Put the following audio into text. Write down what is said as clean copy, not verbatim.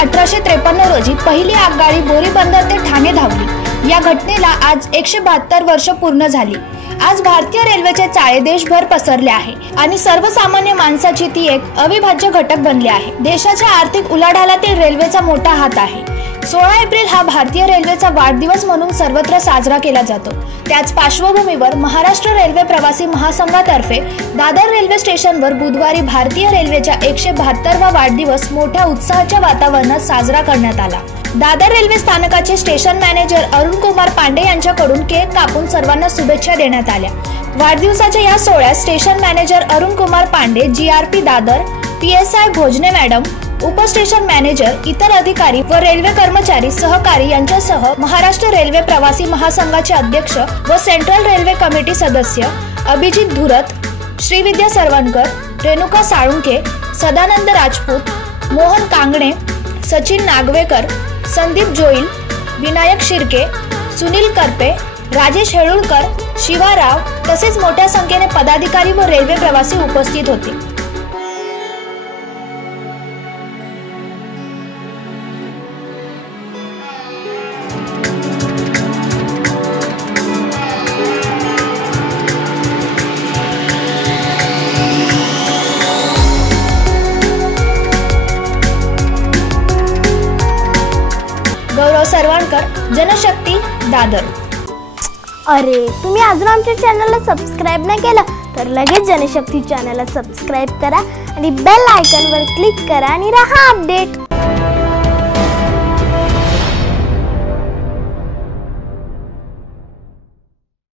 1853 रोजी पहिली आगगाडी बोरीबंदर ते ठाणे धावली। या घटनेला आज 172 वर्ष पूर्ण झाली। आज भारतीय रेल्वेचे जाळे देशभर पसरले आहे आणि सर्वसामान्य माणसाची ती एक अविभाज्य घटक बनले आहे। देशाच्या आर्थिक उलाढालातील रेल्वेचा मोठा हात आहे। 16 एप्रिल हा भारतीय रेल्वेचा वाढदिवस म्हणून सर्वत्र साजरा केला जातो। त्याच पार्श्वभूमीवर महाराष्ट्र रेल्वे प्रवासी महासंघातर्फे दादर रेल्वे स्टेशनवर बुधवारी भारतीय रेल्वेच्या 172वा वाढदिवस मोठ्या उत्साहाच्या वातावरणात साजरा करण्यात आला। दादर रेल्वे स्थानकाचे स्टेशन मॅनेजर अरुण कुमार पांडे यांच्याकडून केक कापून सर्वांना शुभेच्छा देण्यात आल्या। वाढदिवसाच्या या सोहळ्यात station manager Arun Kumar Pandey, GRP Dadar, PSI Bhojane madam, उपस्टेशन मॅनेजर, इतर अधिकारी व रेल्वे कर्मचारी सहकारी यांच्यासह महाराष्ट्र रेल्वे प्रवासी महासंघाचे अध्यक्ष व सेंट्रल रेल्वे कमिटी सदस्य अभिजित धुरत, श्रीविद्या सरवणकर, रेणुका साळुंके, सदानंद राजपूत, मोहन कांगणे, सचिन नागवेकर, संदीप जोईल, विनायक शिर्के, सुनील करपे, राजेश हेळुळकर, शिवाराव तसेच मोठ्या संख्येने पदाधिकारी व रेल्वे प्रवासी उपस्थित होते। गौरव सरवणकर, जनशक्ती दादर। अरे तुम्ही अजून आमच्या चॅनलला सबस्क्राइब नाही केलं तर लगेच जनशक्ती चॅनलला सबस्क्राइब करा आणि बेल आयकॉनवर क्लिक करा आणि रहा अपडेट।